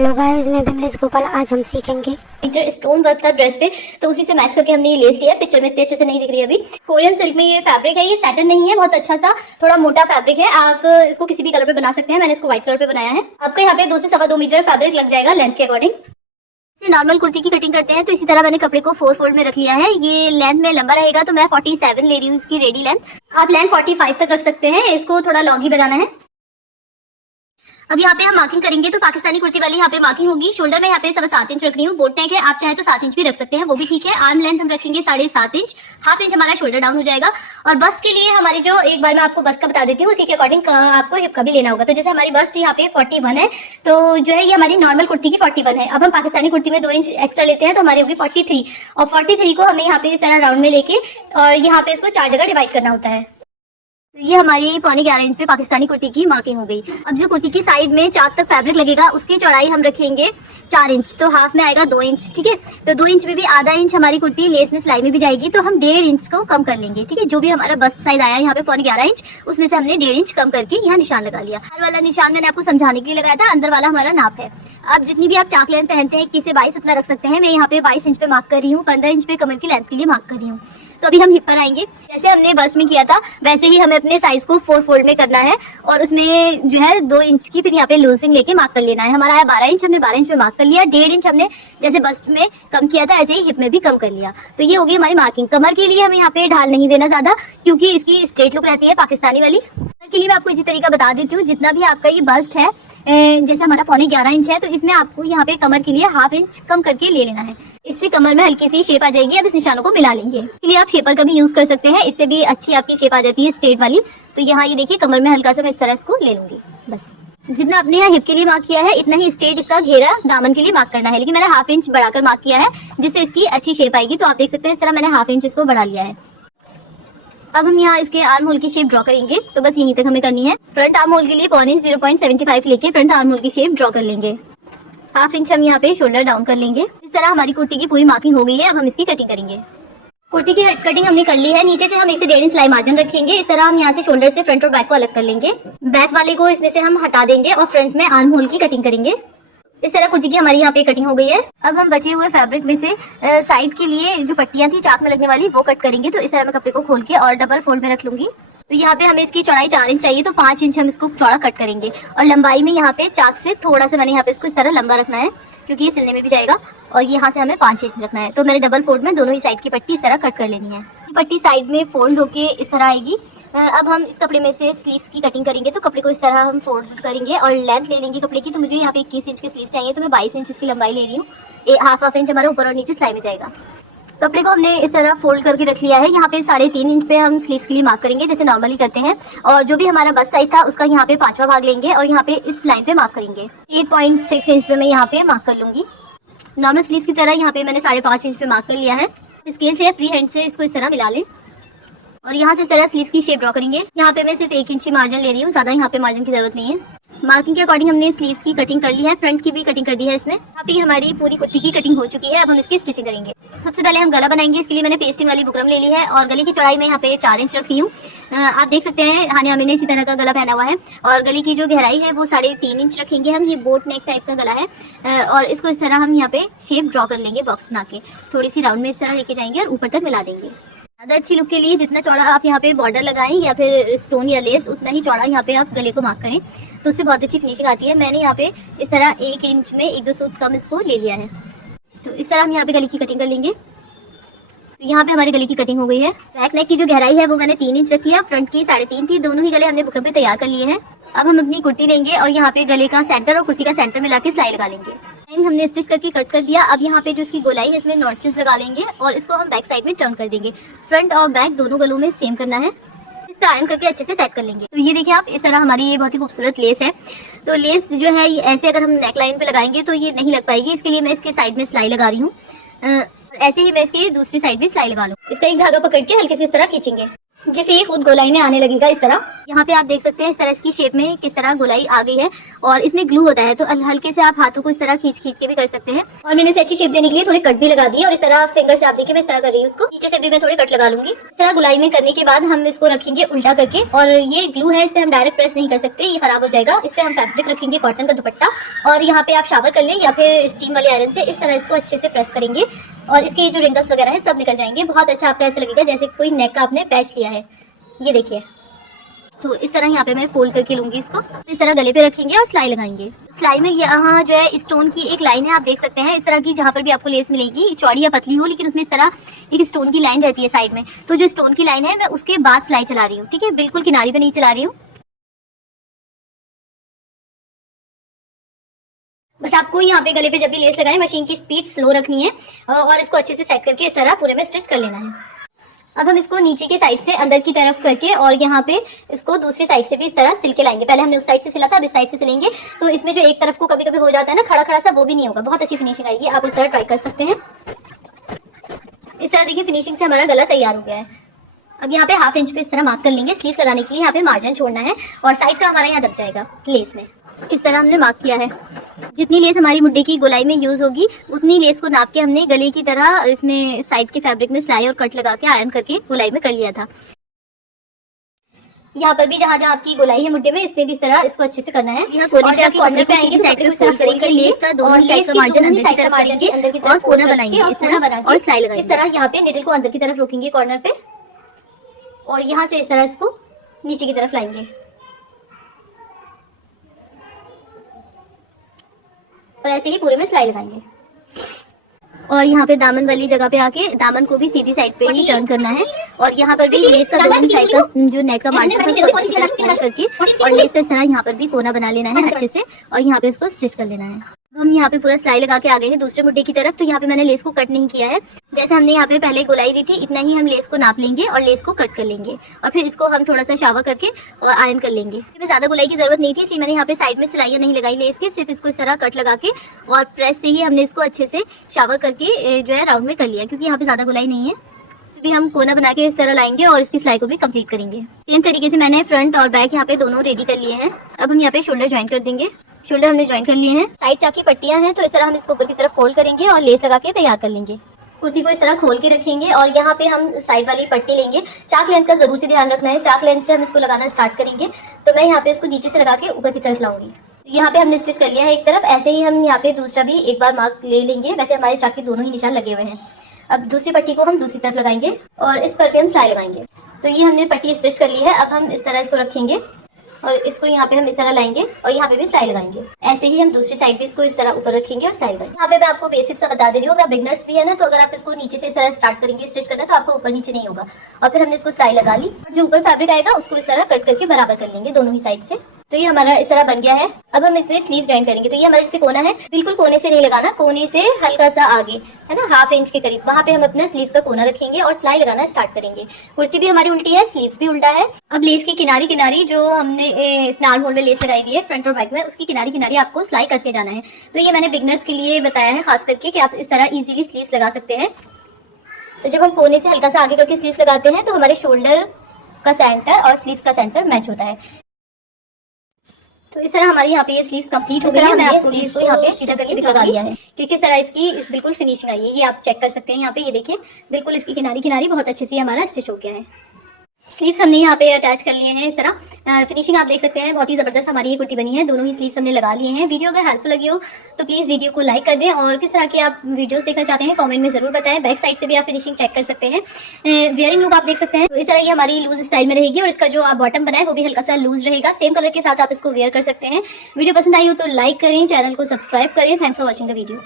Hello guys, मैं बिमलेश गोपाल। आज हम सीखेंगे पिक्चर स्टोन वर्क था ड्रेस पे, तो उसी से मैच करके हमने ये लेस लिया। पिक्चर में इतने अच्छे से नहीं दिख रही है अभी। कोरियन सिल्क में ये फैब्रिक है, ये सैटिन नहीं है, बहुत अच्छा सा थोड़ा मोटा फैब्रिक है। आप इसको किसी भी कलर पे बना सकते हैं। मैंने इसको व्हाइट कलर पे बनाया है। आपको यहाँ पे 2 से सवा 2 मीटर फैब्रिक लग जाएगा लेंथ के अकॉर्डिंग। इसे नॉर्मल कुर्ती की कटिंग करते हैं तो इसी तरह मैंने कपड़े को 4 फोल्ड में रख लिया है। ये लेंथ में लंबा रहेगा तो मैं 47 ले रही हूँ इसकी रेडी लेंथ। आप लेंथ 45 तक रख सकते हैं। इसको थोड़ा लॉन्ग ही बनाना है। अब यहाँ पे हम मार्किंग करेंगे तो पाकिस्तानी कुर्ती वाली यहाँ पे मार्किंग होगी। शोल्डर में यहाँ पे 7.5 इंच रख रही हूँ। बोट नेक है, आप चाहे तो 7 इंच भी रख सकते हैं, वो भी ठीक है। आर्म लेंथ हम रखेंगे 7.5 इंच। हाफ इंच हमारा शोल्डर डाउन हो जाएगा। और बस्ट के लिए हमारी जो, एक बार मैं आपको बस्ट का बता देती हूँ, उसी के अकॉर्डिंग आपको हिप का भी लेना होगा। तो जैसे हमारी बस्ट यहाँ पे 41 है, तो जो है ये हमारी नॉर्मल कुर्ती की 41 है। अब हम पाकिस्तानी कुर्ती में 2 इंच एक्स्ट्रा लेते हैं तो हमारी होगी 43। और 43 को हमें यहाँ पे इस तरह राउंड में लेके और यहाँ पे इसको 4 जगह डिवाइड करना होता है। तो ये हमारी 11.25 इंच पे पाकिस्तानी कुर्ती की मार्किंग हो गई। अब जो कुर्ती की साइड में चाक तक फैब्रिक लगेगा उसकी चौड़ाई हम रखेंगे 4 इंच, तो हाफ में आएगा 2 इंच। ठीक है, तो 2 इंच में भी आधा इंच हमारी कुर्ती लेस में सिलाई में भी जाएगी, तो हम 1.5 इंच को कम कर लेंगे। ठीक है, जो भी हमारा बस्ट साइज आया यहाँ पे 11.25 इंच, उसमें से हमने 1.5 इंच कम करके यहाँ निशान लगा लिया। बाहर वाला निशान मैंने आपको समझाने के लिए लगाया था, अंदर वाला हमारा नाप है। अब जितनी भी आप चाक लेंथ पहनते हैं 21 से 22 उतना रख सकते हैं। मैं यहाँ पे 22 इंच पे मार्क कर रही हूँ, 15 इंच पे कमर की लेंथ के लिए मार्क कर रही हूँ। तो अभी हम हिप पर आएंगे। जैसे हमने बस्ट में किया था वैसे ही हमें अपने साइज को 4 फोल्ड में करना है और उसमें जो है 2 इंच की फिर यहाँ पे लूजिंग लेके मार्क कर लेना है। हमारा है 12 इंच, हमने 12 इंच में मार्क कर लिया। 1.5 इंच हमने जैसे बस्ट में कम किया था ऐसे ही हिप में भी कम कर लिया। तो ये होगी हमारी मार्किंग। कमर के लिए हमें यहाँ पे ढाल नहीं देना ज्यादा, क्योंकि इसकी स्ट्रेट लुक रहती है पाकिस्तानी वाली। के लिए मैं आपको इसी तरीका बता देती हूँ। जितना भी आपका ये बस्ट है, जैसे हमारा 11.25 इंच है, तो इसमें आपको यहाँ पे कमर के लिए हाफ इंच कम करके ले लेना है। इससे कमर में हल्की सी शेप आ जाएगी। अब इस निशानों को मिला लेंगे। इसके लिए आप शेपर का भी यूज कर सकते हैं, इससे भी अच्छी आपकी शेप आ जाती है स्ट्रेट वाली। तो यहाँ ये देखिए कमर में हल्का सा मैं इस तरह इसको ले लूंगी। बस जितना आपने यहाँ हिप के लिए मार्क किया है इतना ही स्ट्रेट इसका घेरा दामन के लिए मार्क करना है। लेकिन मैंने हाफ इंच बढ़ाकर मार्क किया है जिससे इसकी अच्छी शेप आएगी। तो आप देख सकते हैं इस तरह मैंने हाफ इंच इसको बढ़ा लिया है। अब हम यहाँ इसके आर्म होल की शेप ड्रॉ करेंगे, तो बस यहीं तक हमें करनी है। फ्रंट आर्म होल के लिए 1 इंच 0.75 लेके फ्रंट आर्म होल की शेप ड्रॉ कर लेंगे। हाफ इंच हम यहाँ पे शोल्डर डाउन कर लेंगे। इस तरह हमारी कुर्ती की पूरी मार्किंग हो गई है। अब हम इसकी कटिंग करेंगे। कुर्ती की कटिंग हमने कर ली है। नीचे से हम 1 से 1.5 इंच सिलाई मार्जिन रखेंगे। इस तरह हम यहाँ से शोल्डर से फ्रंट और बैक को अलग कर लेंगे। बैक वाले को इसमें से हम हटा देंगे और फ्रंट में आर्म होल की कटिंग करेंगे। इस तरह कुर्ती की हमारी यहाँ पे कटिंग हो गई है। अब हम बचे हुए फैब्रिक में से साइड के लिए जो पट्टियां थी चाक में लगने वाली वो कट करेंगे। तो इस तरह मैं कपड़े को खोल के और डबल फोल्ड में रख लूंगी। तो यहाँ पे हमें इसकी चौड़ाई 4 इंच चाहिए, तो 5 इंच हम इसको चौड़ा कट करेंगे। और लंबाई में यहाँ पे चाक से थोड़ा सा मैंने यहाँ पे इसको इस तरह लंबा रखना है, क्योंकि ये सिलने में भी जाएगा। और यहाँ से हमें 5 इंच रखना है। तो मैंने डबल फोल्ड में दोनों ही साइड की पट्टी इस तरह कट कर लेनी है। पट्टी साइड में फोल्ड होके इस तरह आएगी। अब हम इस कपड़े में से स्लीव्स की कटिंग करेंगे। तो कपड़े को इस तरह हम फोल्ड करेंगे और लेंथ ले लेंगे कपड़े की। तो मुझे यहाँ पे 21 इंच के स्लीव्स चाहिए, तो मैं 22 इंच की लंबाई ले रही हूँ। हाफ इंच हमारा ऊपर और नीचे सिलाई में जाएगा। कपड़े को हमने इस तरह फोल्ड करके रख लिया है। यहाँ पे 3.5 इंच पे हम स्लीव्स के लिए मार्क करेंगे जैसे नॉर्मली करते हैं। और जो भी हमारा बस्ट साइज था उसका यहाँ पे 5वां भाग लेंगे और यहाँ पे इस लाइन पे मार्क करेंगे। 8.6 इंच पे मैं यहाँ पे मार्क कर लूंगी। नॉर्मल स्लीव्स की तरह यहाँ पे मैंने 5.5 इंच पे मार्क कर लिया है। स्केल से फ्री हैंड से इसको इस तरह मिला लें और यहाँ से इस तरह स्लीव्स की शेप ड्रॉ करेंगे। यहाँ पे मैं सिर्फ 1 इंच मार्जिन ले रही हूँ, ज्यादा यहाँ पे मार्जिन की जरूरत नहीं है। मार्किंग के अकॉर्डिंग हमने स्लीव्स की कटिंग कर ली है, फ्रंट की भी कटिंग कर दी है। इसमें यहाँ पे हमारी पूरी कुर्ती की कटिंग हो चुकी है। अब हम इसकी स्टिचिंग करेंगे। सबसे पहले हम गला बनाएंगे। इसके लिए मैंने पेस्टिंग वाली बुकरम ले ली है और गले की चौड़ाई में यहाँ पे 4 इंच रख रही हूँ। आप देख सकते हैं हानिया आमिर ने इसी तरह का गला पहना हुआ है। और गले की जो गहराई है वो 3.5 इंच रखेंगे हम। ये बोट नेक टाइप का गला है और इसको इस तरह हम यहाँ पे शेप ड्रॉ कर लेंगे बॉक्स बना के। थोड़ी सी राउंड में इस तरह लेके जाएंगे और ऊपर तक मिला देंगे। ज़्यादा अच्छी लुक के लिए जितना चौड़ा आप यहाँ पे बॉर्डर लगाएं या फिर स्टोन या लेस, उतना ही चौड़ा यहाँ पे आप गले को मार्क करें, तो उससे बहुत अच्छी फिनिशिंग आती है। मैंने यहाँ पे इस तरह 1 इंच में 1-2 सूट कम इसको ले लिया है। तो इस तरह हम यहाँ पे गले की कटिंग कर लेंगे। तो यहाँ पे हमारे गले की कटिंग हो गई है। बैक नेक की जो गहराई है वो मैंने 3 इंच रखी है, फ्रंट की 3.5 थी। दोनों ही गले हमने बुकरम पे तैयार कर लिए हैं। अब हम अपनी कुर्ती लेंगे और यहाँ पे गले का सेंटर और कुर्ती का सेंटर मिला के सिलाई लगा लेंगे। हमने स्टिच करके कट कर दिया। अब यहाँ पे जो इसकी गोलाई है इसमें नॉचेस लगा लेंगे और इसको हम बैक साइड में टर्न कर देंगे। फ्रंट और बैक दोनों गलों में सेम करना है। इस पे आयरन करके अच्छे से सेट कर लेंगे। तो ये देखिए आप, इस तरह हमारी ये बहुत ही खूबसूरत लेस है। तो लेस जो है ये ऐसे अगर हम नेक लाइन पे लगाएंगे तो ये नहीं लग पाएगी। इसके लिए मैं इसके साइड में सिलाई लगा रही हूँ। ऐसे ही मैं इसकी दूसरी साइड भी सिलाई लगा लूँ। इसका एक धागा पकड़ के हल्के से इस तरह खींचेंगे। जिसे ये खुद गोलाई में आने लगेगा इस तरह। यहाँ पे आप देख सकते हैं इस तरह इसकी शेप में किस तरह गोलाई आ गई है, और इसमें ग्लू होता है तो हल्के से आप हाथों को इस तरह खींच खींच के भी कर सकते हैं। और मैंने इसे अच्छी शेप देने के लिए थोड़े कट भी लगा दिए, और इस तरह फिंगर से आप देखिए मैं इस तरह कर रही हूँ उसको, नीचे से भी मैं थोड़े कट लगा लूंगी। इस तरह गोलाई में करने के बाद हम इसको रखेंगे उल्टा करके, और ये ग्लू है इस पे हम डायरेक्ट प्रेस नहीं कर सकते, ये खराब हो जाएगा। इस पे हम फैब्रिक रखेंगे कॉटन का दुपट्टा, और यहाँ पे आप शावर कर लें या फिर स्टीम वाले आयरन से इस तरह इसको अच्छे से प्रेस करेंगे, और इसके जो रिंगल्स वगैरह है सब निकल जाएंगे। बहुत अच्छा आपका ऐसा लगेगा जैसे कोई नेक का आपने पैच लिया है। ये देखिए, तो इस तरह यहाँ पे मैं फोल्ड करके लूंगी इसको, इस तरह गले पे रखेंगे और सिलाई लगाएंगे। सिलाई में यहाँ जो है स्टोन की एक लाइन है, आप देख सकते हैं इस तरह की, जहाँ पर भी आपको लेस मिलेगी चौड़ी या पतली हो, लेकिन उसमें इस तरह एक स्टोन की लाइन रहती है साइड में। तो जो स्टोन की लाइन है मैं उसके बाद सिलाई चला रही हूँ, ठीक है, बिल्कुल किनारी पे नहीं चला रही हूँ। बस आपको यहाँ पे गले पे जब भी लेस लगाए मशीन की स्पीड स्लो रखनी है, और इसको अच्छे से सेट करके इस तरह पूरे में स्टिच कर लेना है। अब हम इसको नीचे की साइड से अंदर की तरफ करके और यहाँ पे इसको दूसरी साइड से भी इस तरह सिल के लाएंगे। पहले हमने उस साइड से सिला था, अब इस साइड से सिलेंगे, तो इसमें जो एक तरफ को कभी कभी हो जाता है ना खड़ा खड़ा सा, वो भी नहीं होगा, बहुत अच्छी फिनिशिंग आएगी। आप इस तरह ट्राई कर सकते हैं। इस तरह देखिए फिनिशिंग से हमारा गला तैयार हो गया है। अब यहाँ पे 1/2 इंच पे इस तरह मार्क कर लेंगे, स्लीव्स लगाने के लिए यहाँ पे मार्जिन छोड़ना है, और साइड का हमारा यहाँ दब जाएगा लेस में। इस तरह हमने मार्क किया है। जितनी लेस हमारी मुड्ढे की गोलाई में यूज होगी उतनी लेस को नाप के हमने गले की तरह इसमें साइड के फैब्रिक में सिलाई और कट लगा के आयरन करके गोलाई में कर लिया था। यहाँ पर भी जहाँ जहाँ आपकी गोलाई है मुड्ढे में, इसमें भी इस तरह इसको अच्छे से करना है। यहाँ कॉर्नर पे आएंगे तो साइड पे इस तरह करेंगे, लेस का दोनों साइड का मार्जिन अंदर की तरफ और कोना बनाएंगे इस तरह बना और सिलाई लगाएंगे। इस तरह यहाँ पे निडल को अंदर की तरफ रोकेंगे कॉर्नर पे, और यहाँ से इस तरह इसको नीचे की तरफ लाएंगे, और ऐसे ही पूरे में सिलाई लगाएंगे। और यहाँ पे दामन वाली जगह पे आके दामन को भी सीधी साइड पे ही टर्न करना है, और यहाँ पर भी लेस का दोनों साइड का जो नेक का मार्जिन है करके और लेस का इस तरह यहाँ पर भी कोना बना लेना है अच्छे से, और यहाँ पे इसको स्टिच कर लेना है। हम यहाँ पे पूरा सिलाई लगा के आ गए हैं दूसरे मुड्ढे की तरफ। तो यहाँ पे मैंने लेस को कट नहीं किया है, जैसे हमने यहाँ पे पहले गोलाई दी थी इतना ही हम लेस को नाप लेंगे और लेस को कट कर लेंगे, और फिर इसको हम थोड़ा सा शावर करके और आयरन कर लेंगे। इसमें ज्यादा गोलाई की जरूरत नहीं थी, इसलिए मैंने यहाँ पे साइड में सिलाइयाँ नहीं लगाई लेस के, सिर्फ इसको इस तरह कट लगा के और प्रेस से ही हमने इसको अच्छे से शावर करके जो है राउंड में कर लिया, क्योंकि यहाँ पे ज्यादा गोलाई नहीं है। भी हम कोना बना के इस तरह लाएंगे और इसकी सिलाई को भी कंप्लीट करेंगे। सेम तरीके से मैंने फ्रंट और बैक यहाँ पे दोनों रेडी कर लिए हैं। अब हम यहाँ पे शोल्डर ज्वाइन कर देंगे। शोल्डर हमने ज्वाइन कर लिए हैं। साइड चाकी पट्टियां हैं तो इस तरह हम इसको ऊपर की तरफ फोल्ड करेंगे और लेस लगा के तैयार कर लेंगे। कुर्ती को इस तरह खोल के रखेंगे और यहाँ पे हम साइड वाली पट्टी लेंगे। चाक लेंथ का जरूर से ध्यान रखना है, चाक लेंथ से हम इसको लगाना स्टार्ट करेंगे। तो मैं यहाँ पे इसको नीचे से लगा के ऊपर की तरफ लाऊंगी। यहाँ पे हमने स्टिच कर लिया है एक तरफ, ऐसे ही हम यहाँ पे दूसरा भी एक बार मार्क ले लेंगे। वैसे हमारे चाक के दोनों ही निशान लगे हुए हैं। अब दूसरी पट्टी को हम दूसरी तरफ लगाएंगे और इस पर भी हम सिलाई लगाएंगे। तो ये हमने पट्टी स्टिच कर ली है। अब हम इस तरह इसको रखेंगे और इसको यहाँ पे हम इस तरह लाएंगे और यहाँ पे भी सिलाई लगाएंगे। ऐसे ही हम दूसरी साइड भी इसको इस तरह ऊपर रखेंगे और सिलाई लगाएंगे। यहाँ पे मैं आपको बेसिक सा बता दे रही हूँ, अगर आप बिगनर्स भी है ना, तो अगर आप इसको नीचे से इस तरह स्टार्ट करेंगे स्टिच करना, तो आपको ऊपर नीचे नहीं होगा। और फिर हमने इसको सिलाई लगा ली और जो ऊपर फैब्रिक आएगा उसको इस तरह कट करके बराबर कर लेंगे दोनों ही साइड से। तो ये हमारा इस तरह बन गया है। अब हम इसमें स्लीव ज्वाइन करेंगे। तो ये हमारे जैसे कोना है, बिल्कुल कोने से नहीं लगाना, कोने से हल्का सा आगे है ना, 1/2 इंच के करीब, वहां पे हम अपना स्लीव्स का कोना रखेंगे और सिलाई लगाना स्टार्ट करेंगे। कुर्ती भी हमारी उल्टी है, स्लीव्स भी उल्टा है। अब लेस की किनारी किनारी जो हमने इसमें आर्म होल में लेस लगाई हुई है फ्रंट और बैक में, उसकी किनारी किनारी आपको सिलाई करते जाना है। तो ये मैंने बिगनर्स के लिए बताया है खास करके कि आप इस तरह इजीली स्लीव्स लगा सकते हैं। तो जब हम कोने से हल्का सा आगे करके स्लीव्स लगाते हैं तो हमारे शोल्डर का सेंटर और स्लीव्स का सेंटर मैच होता है। तो इस तरह हमारी यहाँ पे ये स्लीव्स कंप्लीट हो गई है। मैं आपको स्लीव्स को यहाँ पे सीधा करके लगा दिया है कि किस तरह इसकी बिल्कुल फिनिशिंग आई है। ये आप चेक कर सकते हैं। यहाँ पे ये देखिए बिल्कुल इसकी किनारी किनारी बहुत अच्छे से हमारा स्टिच हो गया है। स्लीव्स हमने यहाँ पे अटैच कर लिए हैं इस तरह। फिनिशिंग आप देख सकते हैं, बहुत ही ज़बरदस्त हमारी ये कुर्ती बनी है। दोनों ही स्लीव्स हमने लगा लिए हैं। वीडियो अगर हेल्पफुल लगी हो तो प्लीज़ वीडियो को लाइक कर दें, और किस तरह के आप वीडियोस देखना चाहते हैं कमेंट में ज़रूर बताएं। बैक साइड से भी आप फिनिशिंग चेक कर सकते हैं। वेयरिंग लुक आप देख सकते हैं। तो इस तरह ये हमारी लूज स्टाइल में रहेगी और इसका जो आप बॉटम बनाए वो भी हल्का सा लूज रहेगा। सेम कलर के साथ आप इसको वेयर कर सकते हैं। वीडियो पसंद आई हो तो लाइक करें, चैनल को सब्सक्राइब करें। Thanks for watching the video.